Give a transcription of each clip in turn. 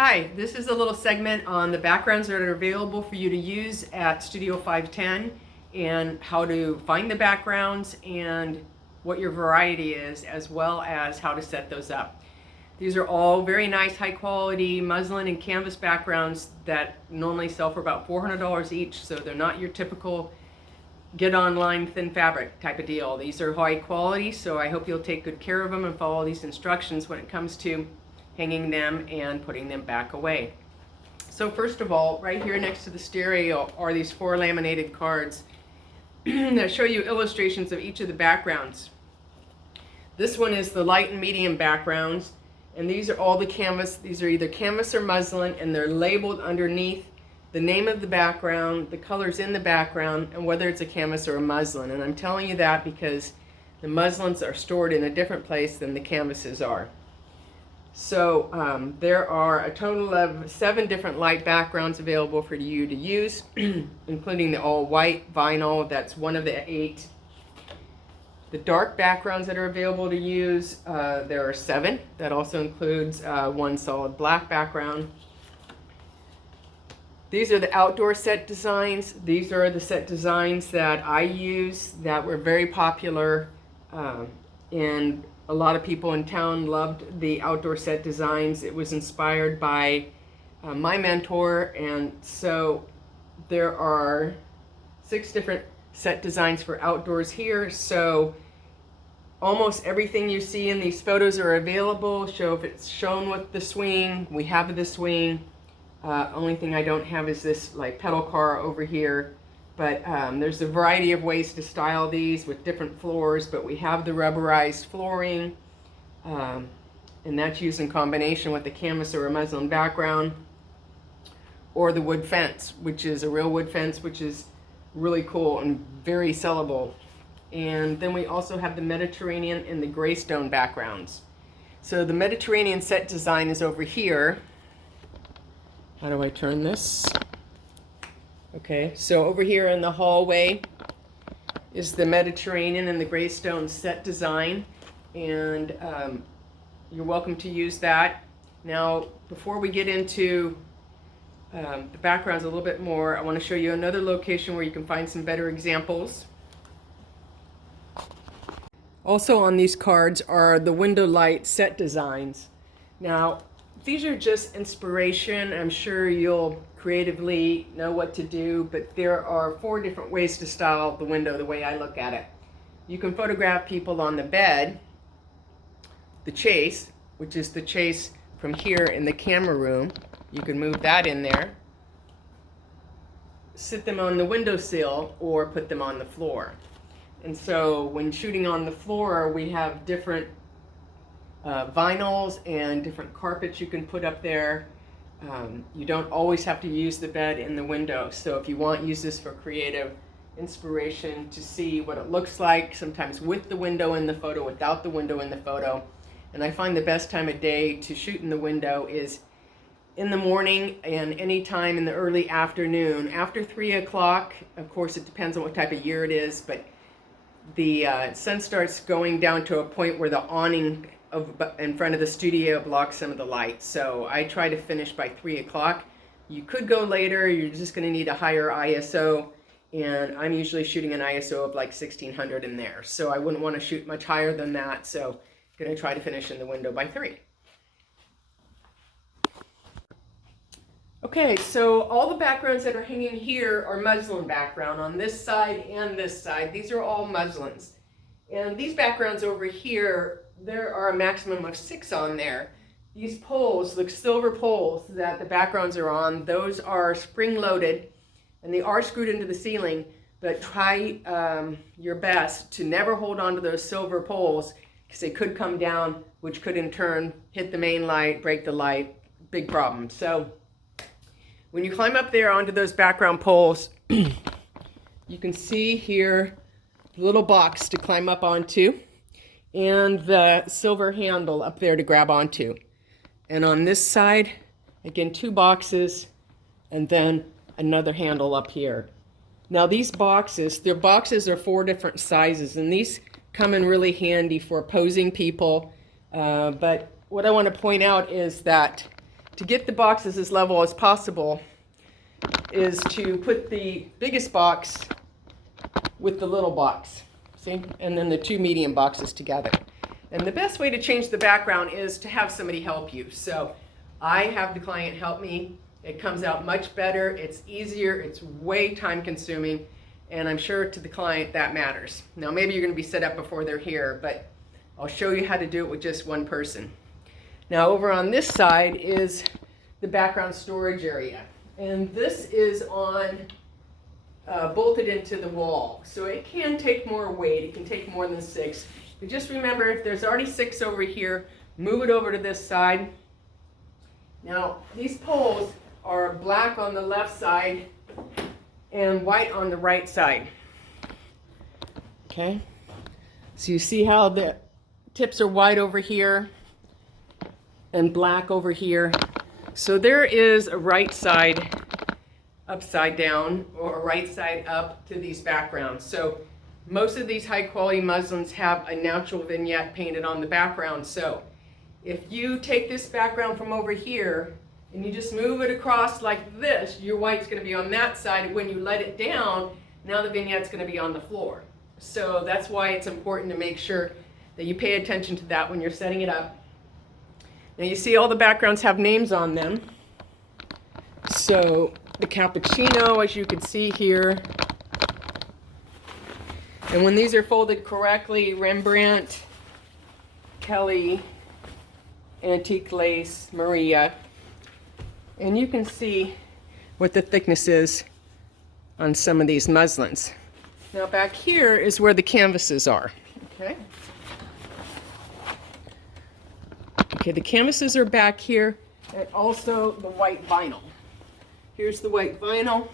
Hi, this is a little segment on the backgrounds that are available for you to use at Studio 510 and how to find the backgrounds and what your variety is, as well as how to set those up. These are all very nice, high quality muslin and canvas backgrounds that normally sell for about $400 each, so they're not your typical get online thin fabric type of deal. These are high quality, so I hope you'll take good care of them and follow these instructions when it comes to hanging them and putting them back away. So first of all, right here next to the stereo are these 4 laminated cards that show you illustrations of each of the backgrounds. This one is the light and medium backgrounds, and these are all the canvas. These are either canvas or muslin, and they're labeled underneath the name of the background, the colors in the background, and whether it's a canvas or a muslin. And I'm telling you that because the muslins are stored in a different place than the canvases are. So there are a total of 7 different light backgrounds available for you to use, including the all white vinyl. That's one of the 8. The dark backgrounds that are available to use, there are 7. That also includes one solid black background. These are the outdoor set designs. These are the set designs that I use that were very popular, and a lot of people in town loved the outdoor set designs. It was inspired by my mentor, and so there are 6 different set designs for outdoors here. So almost everything you see in these photos are available. So if it's shown with the swing, we have the swing. Only thing I don't have is this like pedal car over here. But there's a variety of ways to style these with different floors, but we have the rubberized flooring, and that's used in combination with the canvas or a muslin background, or the wood fence, which is a real wood fence, which is really cool and very sellable. And then we also have the Mediterranean and the gray stone backgrounds. So the Mediterranean set design is over here. How do I turn this? Okay, so over here in the hallway is the Mediterranean and the gray stone set design, and you're welcome to use that. Now, before we get into the backgrounds a little bit more, I want to show you another location where you can find some better examples. Also on these cards are the window light set designs. Now, these are just inspiration. I'm sure you'll creatively know what to do, but there are 4 different ways to style the window the way I look at it. You can photograph people on the bed, the chase, which is the chase from here in the camera room. You can move that in there. Sit them on the windowsill or put them on the floor. And so when shooting on the floor, we have different vinyls and different carpets you can put up there. You don't always have to use the bed in the window. So if you want, use this for creative inspiration to see what it looks like, sometimes with the window in the photo, without the window in the photo. And I find the best time of day to shoot in the window is in the morning and any time in the early afternoon. After 3 o'clock, of course it depends on what type of year it is, but the sun starts going down to a point where the awning in front of the studio blocks some of the light. So I try to finish by 3 o'clock. You could go later. You're just going to need a higher ISO, and I'm usually shooting an ISO of like 1600 in there. So I wouldn't want to shoot much higher than that. So I'm going to try to finish in the window by 3. Okay, so all the backgrounds that are hanging here are muslin background on this side and this side. These are all muslins. And these backgrounds over here, there are a maximum of 6 on there. These poles, the silver poles that the backgrounds are on, those are spring-loaded, and they are screwed into the ceiling, but try your best to never hold on to those silver poles, because they could come down, which could in turn hit the main light, break the light, big problem. So when you climb up there onto those background poles, you can see here the little box to climb up onto, and the silver handle up there to grab onto. And on this side, again, 2 boxes, and then another handle up here. Now these boxes, their boxes are 4 different sizes, and these come in really handy for posing people. But what I want to point out is that to get the boxes as level as possible is to put the biggest box with the little box, see? And then the two medium boxes together. And the best way to change the background is to have somebody help you. So I have the client help me. It comes out much better, it's easier, it's way time consuming, and I'm sure to the client that matters. Now maybe you're going to be set up before they're here, but I'll show you how to do it with just one person. Now over on this side is the background storage area. And this is on bolted into the wall. So it can take more weight, it can take more than 6. But just remember, if there's already 6 over here, move it over to this side. Now these poles are black on the left side and white on the right side. Okay, so you see how the tips are white over here and black over here. So there is a right side upside down or a right side up to these backgrounds. So most of these high quality muslins have a natural vignette painted on the background. So if you take this background from over here and you just move it across like this, your white's going to be on that side, and when you let it down, now the vignette's going to be on the floor. So that's why it's important to make sure that you pay attention to that when you're setting it up. Now you see all the backgrounds have names on them. So the cappuccino, as you can see here. And when these are folded correctly, Rembrandt, Kelly, Antique Lace, Maria. And you can see what the thickness is on some of these muslins. Now back here is where the canvases are. Okay. Okay, the canvases are back here, and also the white vinyl. Here's the white vinyl.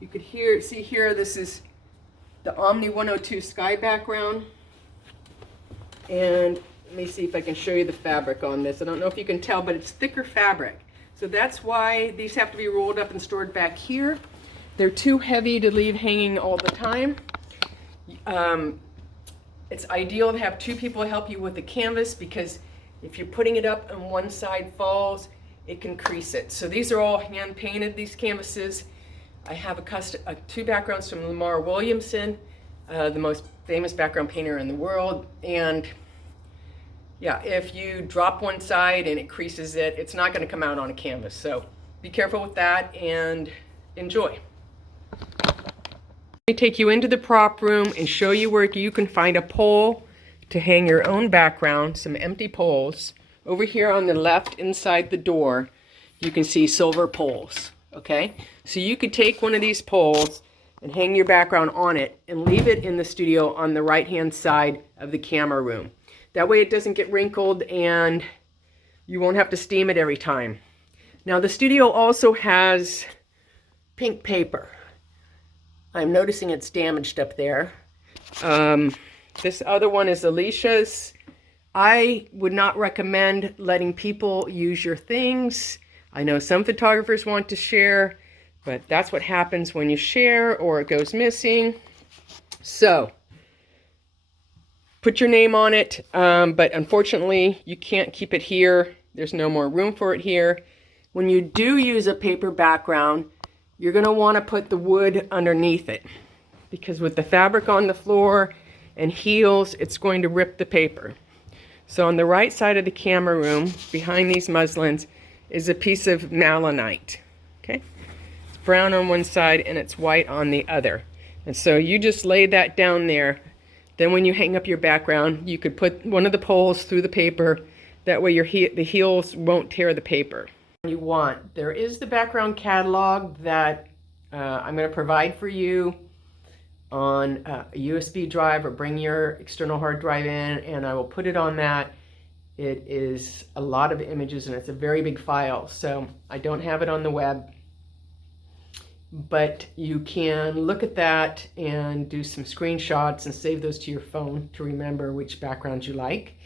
You could see here, this is the Omni 102 sky background. And let me see if I can show you the fabric on this. I don't know if you can tell, but it's thicker fabric. So that's why these have to be rolled up and stored back here. They're too heavy to leave hanging all the time. It's ideal to have 2 people help you with the canvas, because if you're putting it up and one side falls, it can crease it. So these are all hand painted, these canvases. I have 2 backgrounds from Lamar Williamson, the most famous background painter in the world. And yeah, if you drop one side and it creases it, it's not going to come out on a canvas. So be careful with that and enjoy. Let me take you into the prop room and show you where you can find a pole to hang your own background, some empty poles. Over here on the left inside the door, you can see silver poles, okay? So you could take one of these poles and hang your background on it and leave it in the studio on the right-hand side of the camera room. That way it doesn't get wrinkled and you won't have to steam it every time. Now the studio also has pink paper. I'm noticing it's damaged up there. This other one is Alicia's. I would not recommend letting people use your things. I know some photographers want to share, but that's what happens when you share or it goes missing. So put your name on it, but unfortunately you can't keep it here. There's no more room for it here. When you do use a paper background, you're going to want to put the wood underneath it, because with the fabric on the floor and heels, it's going to rip the paper. So on the right side of the camera room, behind these muslins, is a piece of malachite. Okay, it's brown on one side and it's white on the other. And so you just lay that down there. Then when you hang up your background, you could put one of the poles through the paper. That way the heels won't tear the paper. You want. There is the background catalog that I'm going to provide for you on a USB drive, or bring your external hard drive in and I will put it on that. It is a lot of images and it's a very big file, so I don't have it on the web, but you can look at that and do some screenshots and save those to your phone to remember which backgrounds you like.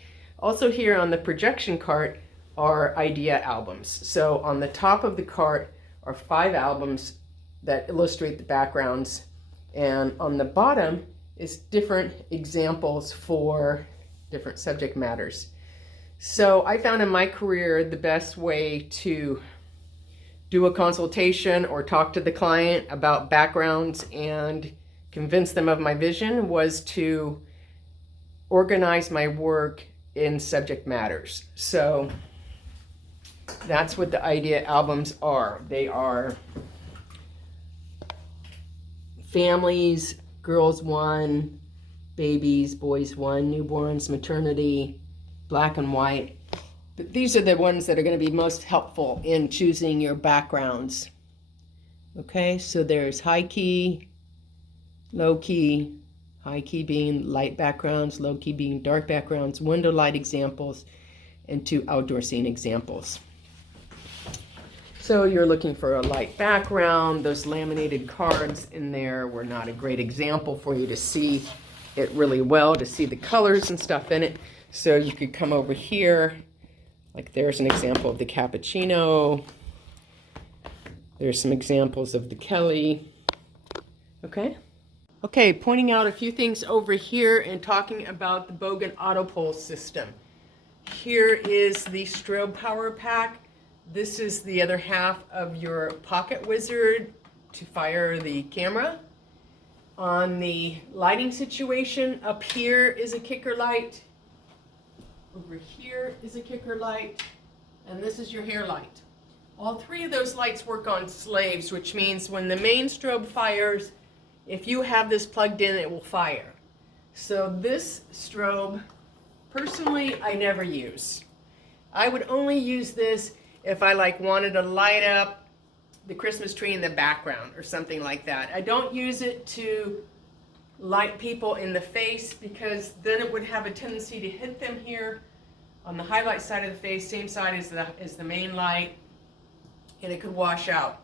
Also here on the projection cart are idea albums. So on the top of the cart are 5 albums that illustrate the backgrounds, and on the bottom is different examples for different subject matters. So I found in my career the best way to do a consultation or talk to the client about backgrounds and convince them of my vision was to organize my work in subject matters. So that's what the idea albums are. They are families, girls one, babies, boys one, newborns, maternity, black and white. But these are the ones that are going to be most helpful in choosing your backgrounds. Okay, so there's high key, low key, high key being light backgrounds, low key being dark backgrounds, window light examples, and 2 outdoor scene examples. So you're looking for a light background. Those laminated cards in there were not a great example for you to see it really well, to see the colors and stuff in it. So you could come over here, like there's an example of the cappuccino. There's some examples of the Kelly. Okay. Okay, pointing out a few things over here and talking about the Bogan auto pull system. Here is the strobe power pack. This is the other half of your pocket wizard to fire the camera. On the lighting situation, up here is a kicker light. Over here is a kicker light. And this is your hair light. All 3 of those lights work on slaves, which means when the main strobe fires, if you have this plugged in, it will fire. So this strobe, personally, I never use. I would only use this if I wanted to light up the Christmas tree in the background or something like that. I don't use it to light people in the face because then it would have a tendency to hit them here on the highlight side of the face, same side as the main light, and it could wash out.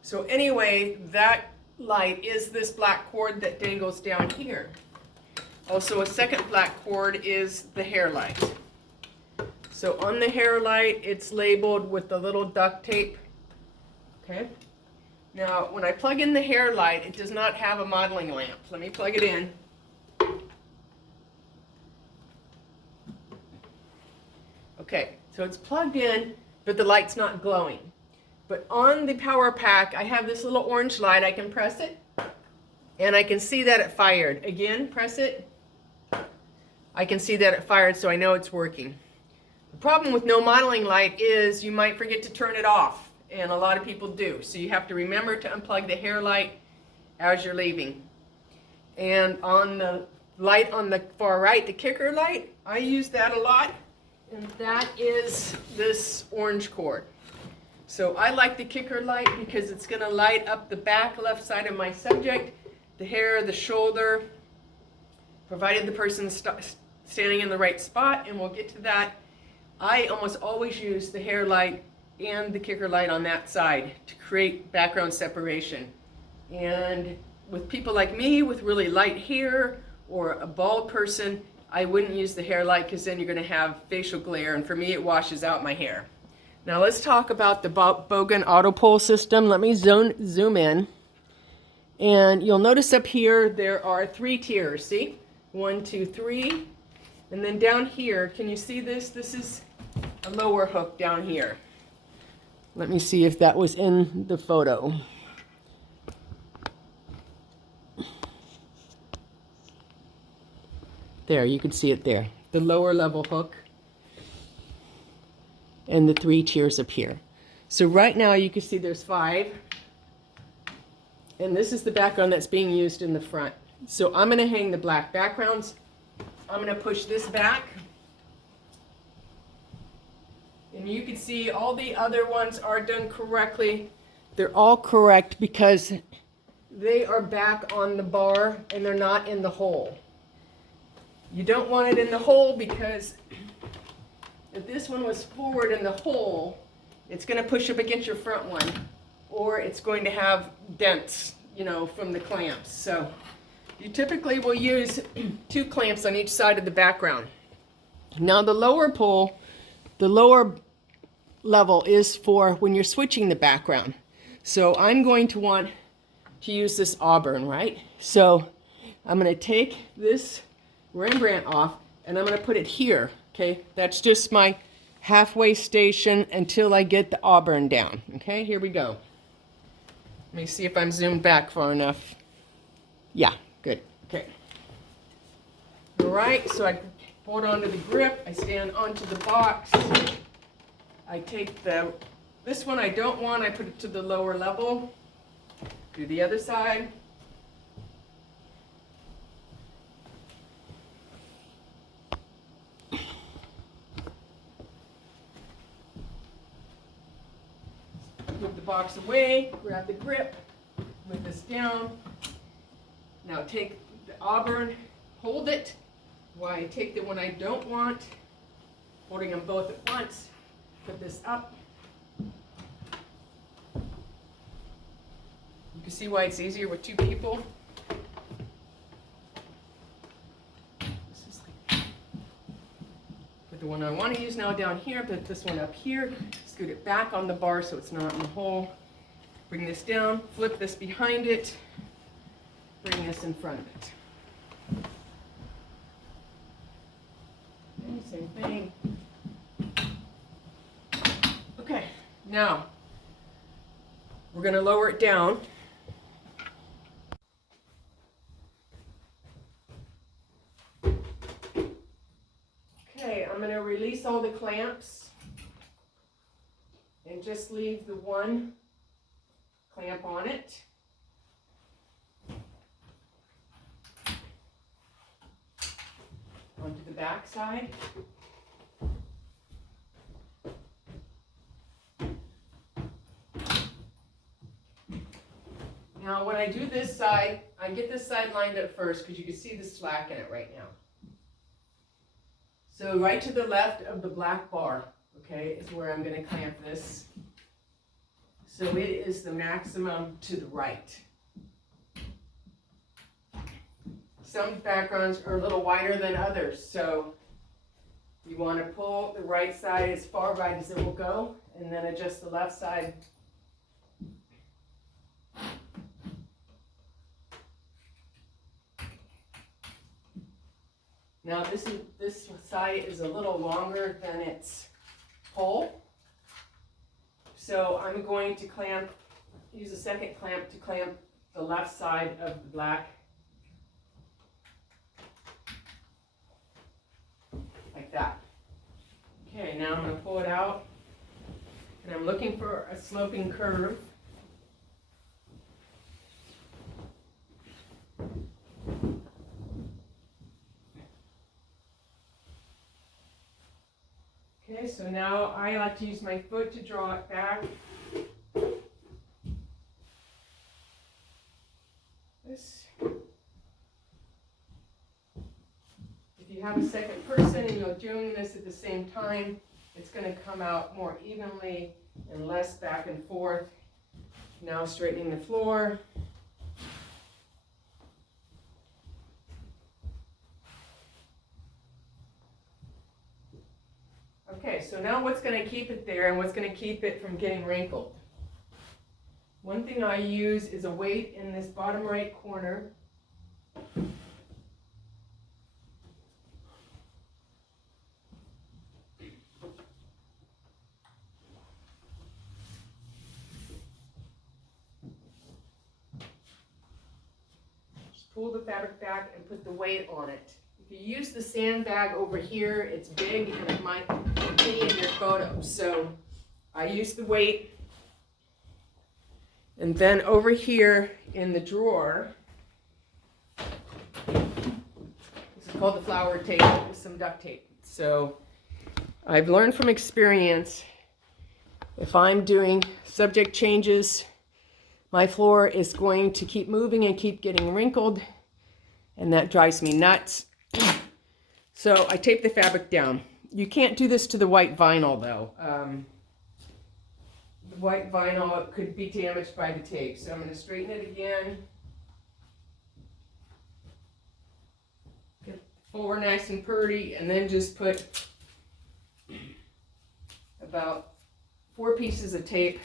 So anyway, that light is this black cord that dangles down here. Also, a second black cord is the hair light. So on the hair light, it's labeled with the little duct tape. Okay. Now, when I plug in the hair light, it does not have a modeling lamp. Let me plug it in. Okay, so it's plugged in, but the light's not glowing. But on the power pack, I have this little orange light. I can press it, and I can see that it fired. Again, press it. I can see that it fired, so I know it's working. The problem with no modeling light is you might forget to turn it off, and a lot of people do. So you have to remember to unplug the hair light as you're leaving. And on the light on the far right, the kicker light, I use that a lot, and that is this orange cord. So I like the kicker light because it's going to light up the back left side of my subject, the hair, the shoulder, provided the person's standing in the right spot, and we'll get to that. I almost always use the hair light and the kicker light on that side to create background separation. And with people like me with really light hair or a bald person, I wouldn't use the hair light because then you're going to have facial glare, and for me it washes out my hair. Now let's talk about the Bogan auto pull system. Let me zoom in. And you'll notice up here there are 3 tiers, see? 1, 2, 3. And then down here, can you see this? This is a lower hook down here. Let me see if that was in the photo. There, you can see it there. The lower level hook and the 3 tiers up here. So right now you can see there's 5. And this is the background that's being used in the front. So I'm going to hang the black backgrounds. I'm going to push this back. And you can see all the other ones are done correctly. They're all correct because they are back on the bar and they're not in the hole. You don't want it in the hole because if this one was forward in the hole, it's going to push up against your front one, or it's going to have dents, you know, from the clamps. So you typically will use 2 clamps on each side of the background. Now the lower pull, the lower level is for when you're switching the background. So I'm going to want to use this auburn, right? So I'm going to take this Rembrandt off and I'm going to put it here. Okay, that's just my halfway station until I get the auburn down. Okay, here we go. Let me see if I'm zoomed back far enough. Yeah, good. Okay. All right, so I hold onto the grip. I stand onto the box. I take this one I don't want, I put it to the lower level. Do the other side. Move the box away, grab the grip, move this down. Now take the auburn, hold it, while I take the one I don't want, holding them both at once, put this up. You can see why it's easier with two people. Put the one I want to use now down here, put this one up here, scoot it back on the bar so it's not in the hole. Bring this down, flip this behind it, bring this in front of it. Okay, same thing. Okay, now we're going to lower it down. Okay, I'm going to release all the clamps and just leave the one clamp on it. Onto the back side. Now when I do this side, I get this side lined up first because you can see the slack in it right now. So right to the left of the black bar, okay, is where I'm going to clamp this. So it is the maximum to the right. Some backgrounds are a little wider than others, so you want to pull the right side as far right as it will go, and then adjust the left side. Now this side is a little longer than its pole, so I'm going to use a second clamp to clamp the left side of the black. Like that. Okay, now I'm going to pull it out, and I'm looking for a sloping curve. Okay, so now I like to use my foot to draw it back. This. If you have a second person and you're doing this at the same time, it's going to come out more evenly and less back and forth. Now straightening the floor. Okay, so now what's going to keep it there and what's going to keep it from getting wrinkled? One thing I use is a weight in this bottom right corner. Pull the fabric back and put the weight on it. If you use the sandbag over here, it's big and it might be in your photo. So I use the weight. And then over here in the drawer, this is called the flower tape with some duct tape. So I've learned from experience, if I'm doing subject changes, my floor is going to keep moving and keep getting wrinkled, and that drives me nuts. So I tape the fabric down. You can't do this to the white vinyl though. The white vinyl could be damaged by the tape. So I'm going to straighten it again. Get the floor nice and pretty, and then just put about 4 pieces of tape .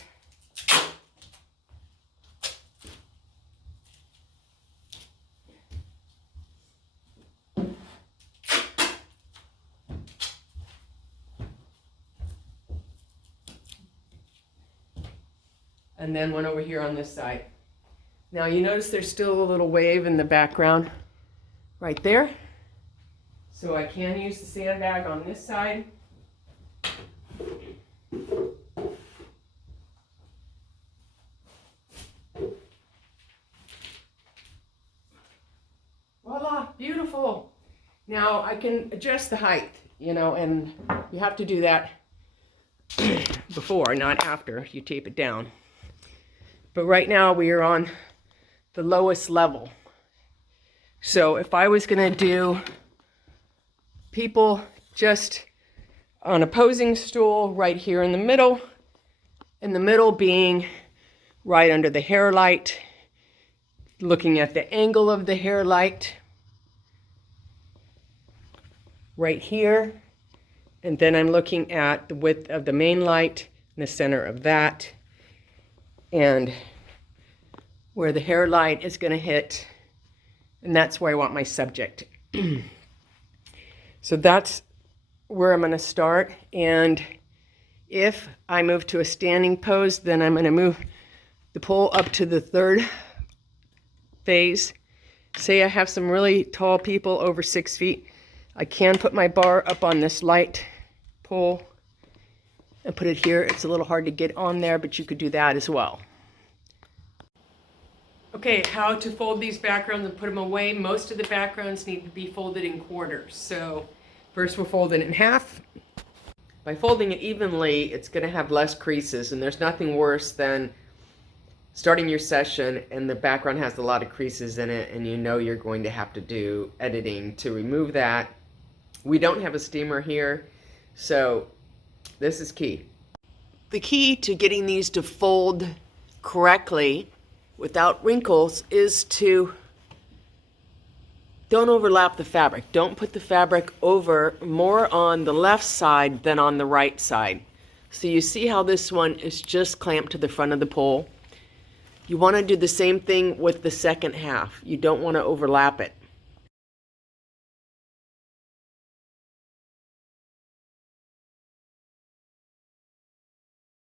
and then one over here on this side. Now you notice there's still a little wave in the background right there. So I can use the sandbag on this side. Voila, beautiful. Now I can adjust the height, you know, and you have to do that before, not after you tape it down. But right now we are on the lowest level. So if I was gonna do people just on a posing stool right here in the middle being right under the hair light, looking at the angle of the hair light right here, and then I'm looking at the width of the main light in the center of that, and where the hair light is going to hit, and that's where I want my subject. So that's where I'm going to start, and if I move to a standing pose, then I'm going to move the pole up to the third phase. Say I have some really tall people over 6 feet, I can put my bar up on this light pole and put it here. It's a little hard to get on there, but you could do that as well. Okay, how to fold these backgrounds and put them away. Most of the backgrounds need to be folded in quarters. So first we'll fold it in half. By folding it evenly, it's going to have less creases, and there's nothing worse than starting your session and the background has a lot of creases in it, and you know you're going to have to do editing to remove that. We don't have a steamer here, so this is key. The key to getting these to fold correctly without wrinkles is to don't overlap the fabric. Don't put the fabric over more on the left side than on the right side. So you see how this one is just clamped to the front of the pole? You want to do the same thing with the second half. You don't want to overlap it.